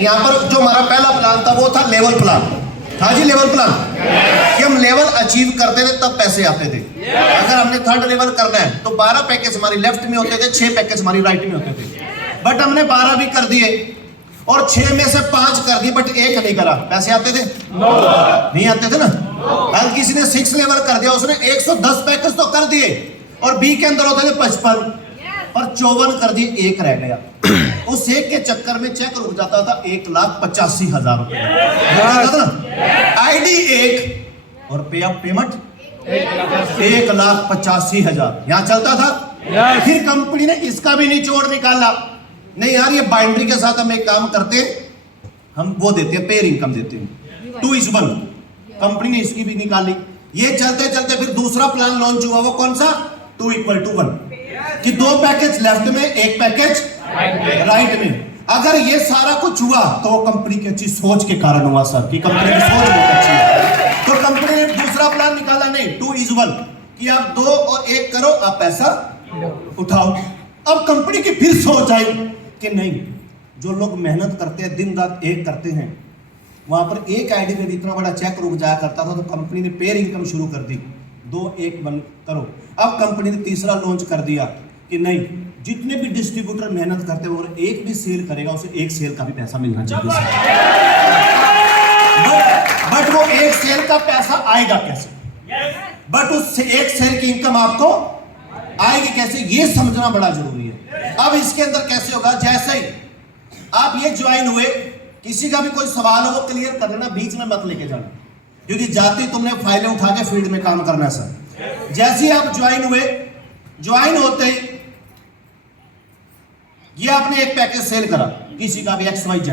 यहाँ पर जो हमारा पहला प्लान था वो था लेवल प्लान। हाँ जी, लेवल प्लान कि हम लेवल अचीव करते थे तब पैसे आते थे। अगर हमने थर्ड लेवल करना है तो 12 पैकेज हमारी लेफ्ट में होते थे, 6 पैकेज हमारी राइट में होते थे। बट हमने 12 भी कर दिए और 6 में से 5 कर दिए, बट 1 नहीं करा, पैसे आते थे? नहीं आते थे ना। अगर किसी ने 6 लेवल कर दिया, उसने 110 पैकेज तो कर दिए और बी के अंदर होते थे 55 और 54 कर दिए, 1 रह गया। उस 1 के चक्कर में चेक रुक जाता था 1,85,000 रुपए आईडी 1 और पे अप पेमेंट 1,85,000 यहाँ चलता था। फिर कंपनी ने इसका भी निचोड़ निकाला, नहीं यार ये बाइंड्री के साथ हम एक काम करते, हम वो देते हैं, पेयर इनकम देते हैं 2:1। कंपनी ने इसकी भी निकाली। ये चलते चलते फिर दूसरा प्लान लॉन्च हुआ, वो कौन सा? 2:1 कि 2 पैकेज लेफ्ट में, 1 पैकेज राइट में। अगर ये सारा कुछ हुआ तो वो कंपनी की अच्छी सोच के कारण हुआ सर, कि कंपनी की सोच बहुत अच्छी है। तो कंपनी ने दूसरा प्लान निकाला, नहीं 2:1 कि आप 2 और 1 करो, आप पैसा उठाओ। अब कंपनी की फिर सोच आई कि नहीं, जो लोग मेहनत करते हैं, दिन रात एक करते हैं, वहां पर एक आईडी में भी इतना बड़ा चेक रुक जाया करता था। तो कंपनी ने पेयर इनकम शुरू कर दी, 2-1 करो। अब कंपनी ने तीसरा लॉन्च कर दिया कि नहीं, जितने भी डिस्ट्रीब्यूटर मेहनत करते हैं और एक भी सेल करेगा, उसे 1 सेल का भी पैसा मिलना चाहिए। बट वो 1 सेल का पैसा आएगा कैसे? बट उस 1 सेल की इनकम आपको आएगी कैसे, ये समझना बड़ा जरूरी है। अब इसके अंदर कैसे होगा, जैसे ही आप ये ज्वाइन हुए, किसी का भी कोई सवाल हो वो क्लियर कर लेना, बीच में मत लेके जाना, क्योंकि जाते तुमने फाइलें उठा के फील्ड में काम करना है सर। जैसे ही आप ज्वाइन हुए, ज्वाइन होते ही ये आपने 1 पैकेज सेल करा, किसी का भी XYZ,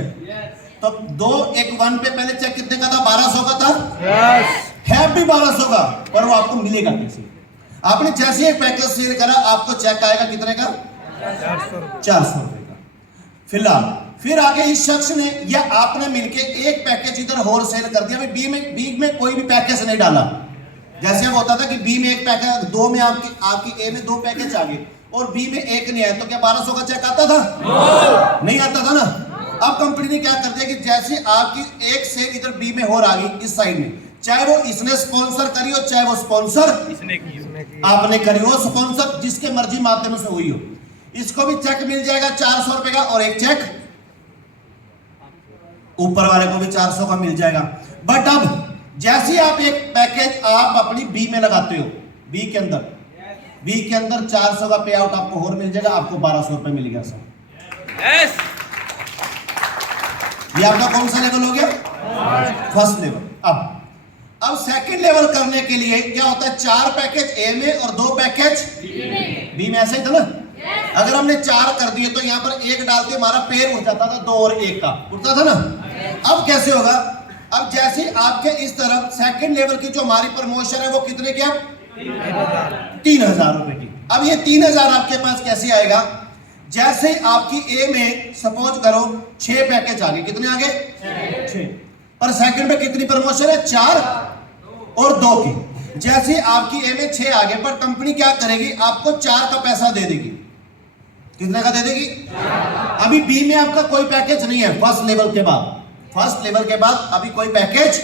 तो 2-1 पे पहले चेक कितने का था? 1200 का था। है भी 1200 का, पर वो आपको मिलेगा कैसे? आपने जैसे 1 पैकेज सेल करा, आपको चेक आएगा कितने का? 400 रुपए का। फिलहाल फिर आगे इस शख्स ने या आपने मिलके 1 पैकेज इधर और सेल कर दिया, बी में कोई भी पैकेज नहीं डाला। जैसे अब होता था कि बी में 1 पैकेज, 2 में आपकी ए में 2 पैकेज आ गए और बी में 1 नहीं आया, तो क्या 1200 का चेक आता था? नहीं आता था ना। अब कंपनी ने क्या कर दिया कि जैसे आपकी 1 सेल इधर बी में और आ गई इस साइड में, चाहे वो इसने स्पॉन्सर करी हो, चाहे वो स्पॉन्सर आपने करी हो, स्पॉन्सर जिसके मर्जी माध्यम से हुई हो, इसको भी चेक मिल जाएगा 400 रुपए का, और एक चेक ऊपर वाले को भी 400 का मिल जाएगा। बट अब जैसे आप 1 पैकेज आप अपनी बी में लगाते हो, बी के अंदर 400 का पे आउट आपको और मिल जाएगा, आपको 1200 रुपए मिल गया सर। ये आपका कौन सा लेवल हो गया? First level. अब सेकंड लेवल करने के लिए क्या होता है? 4 पैकेज ए में और 2 पैकेज बी में। ऐसा ही था ना। अगर हमने 4 कर दिए तो यहाँ पर 1 डालते हमारा पेयर उठ जाता था, 2 और 1 का उठता था ना। अब कैसे होगा? अब जैसे आपके इस तरफ सेकंड लेवल की जो हमारी प्रमोशन है वो कितने की? 3,000 रुपए की। अब ये 3,000 आपके पास कैसे आएगा? जैसे आपकी ए में सपोज करो 6 पैकेज आ गए, कितने आ गए? 6। पर सेकंड में कितनी प्रमोशन है? 4 और 2 की। जैसे आपकी ए में 6 आ गए, पर कंपनी क्या करेगी? आपको 4 का पैसा दे देगी। कितने का दे देगी? अभी बी में आपका कोई पैकेज नहीं है। फर्स्ट लेवल के बाद अभी कोई पैकेज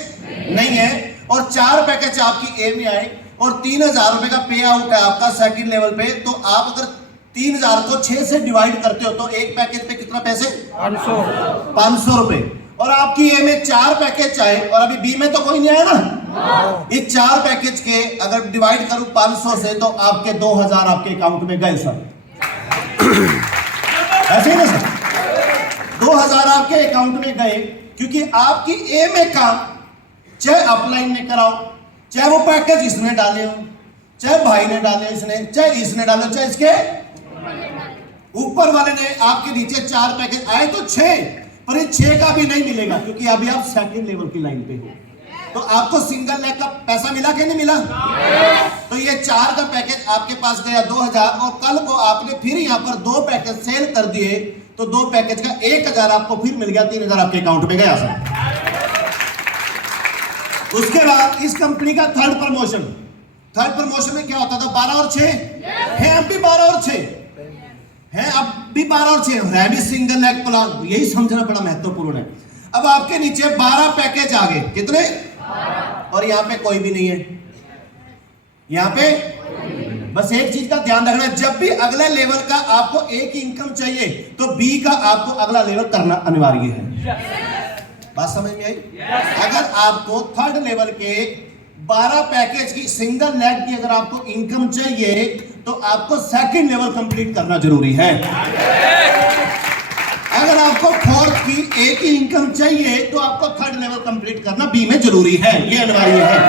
नहीं है, और 4 पैकेज आपकी ए में आए और 3,000 रुपए का पे आउट है आपका सेकंड लेवल पे। तो आप अगर 3,000 को 6 से डिवाइड करते हो तो एक पैकेज पे कितना पैसे? 500 रुपए। और आपकी ए में 4 पैकेज आए और अभी बी में तो कोई नहीं आया ना। ये 4 पैकेज के अगर डिवाइड करूं 500 से तो आपके 2,000 आपके अकाउंट में गए सर। ऐसे ही ना सर, 2,000 आपके अकाउंट में गए, क्योंकि आपकी ए में काम चाहे अपलाइन ने कराओ, चाहे वो पैकेज इसने डाले हो, चाहे भाई ने डाले इसने, चाहे इसने डाले, चाहे इसके ऊपर वाले ने, आपके नीचे 4 पैकेज आए तो 6, पर ये 6 का भी नहीं मिलेगा, क्योंकि अभी आप सेकंड लेवल की लाइन पे हो। तो आपको सिंगल लेग का पैसा मिला कि नहीं मिला? तो ये 4 का पैकेज आपके पास गया 2,000, और कल को आपने फिर यहाँ पर 2 पैकेज सेल कर दिए तो 2 पैकेज का 1,000 आपको फिर मिल गया, 3,000 आपके अकाउंट में गया सर। उसके बाद इस कंपनी का थर्ड प्रमोशन में क्या होता था? 12 और 6 है, अब भी 12 और 6। है, अब भी 12 और 6 है भी सिंगल लेग प्लान, यही समझना बड़ा महत्वपूर्ण है। अब आपके नीचे 12 पैकेज आ गए, कितने? और यहाँ पे कोई भी नहीं है, यहाँ पे बस एक चीज का ध्यान रखना, जब भी अगले लेवल का आपको A की इनकम चाहिए तो B का आपको अगला लेवल करना अनिवार्य है। बात समझ में आई? अगर आपको थर्ड लेवल के 12 पैकेज की सिंगल लेग की अगर आपको इनकम चाहिए तो आपको सेकंड लेवल कंप्लीट करना जरूरी है। अगर आपको फोर्थ की A की इनकम चाहिए तो आपको थर्ड लेवल कंप्लीट करना B में जरूरी है, ये अनिवार्य है।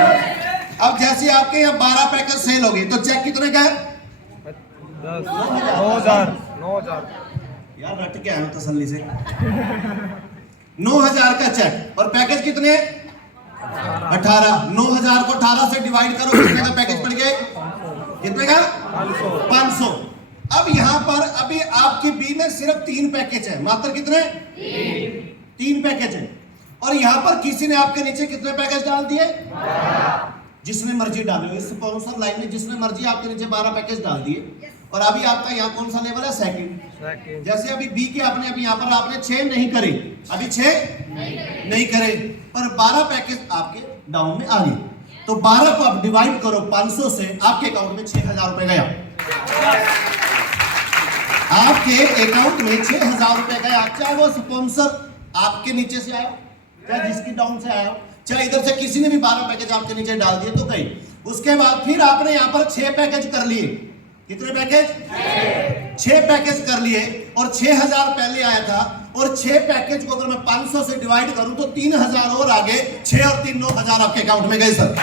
अब जैसे आपके यहाँ 12 पैकेज सेल हो गए तो चेक कितने का है? 9,000 यार रट के आया तसल्ली से। 9,000 का चेक, और पैकेज कितने? 18। 9,000 को 18 से डिवाइड करो, कितने का पैकेज पड़ गया? कितने का? 500। अब यहां पर अभी आपकी बी में सिर्फ 3 पैकेज है, मात्र कितने? 3 पैकेज है। और यहां पर किसी ने आपके नीचे कितने पैकेज डाल दिए? जिसने मर्जी डालो, इस स्पॉन्सर लाइन में जिसने मर्जी आपके नीचे 12 पैकेज डाल दिए। और अभी आपका यहाँ कौन सा लेवल है? सेकंड। जैसे अभी बी के आपने अभी यहाँ पर आपने 6 नहीं करे, अभी 6 नहीं करे, पर 12 पैकेज आपके डाउन में आ गए, तो 12 को आप डिवाइड करो 500 से, आपके अकाउंट में 6,000 रुपए गया। आपके अकाउंट में 6,000 रुपए गया, चाहे वो स्पॉन्सर आपके नीचे से आया, चाहे जिसकी डाउन से आया, चाहे इधर से किसी ने भी 12 पैकेज आपके नीचे डाल दिए तो गई। उसके बाद फिर आपने यहाँ पर 6 पैकेज कर लिए, कितने पैकेज? 6 पैकेज कर लिए, और 6,000 पहले आया था, और 6 पैकेज को अगर मैं 500 से डिवाइड करूं तो 3,000 और आगे, 6 और 3 9,000 आपके अकाउंट में गए सर।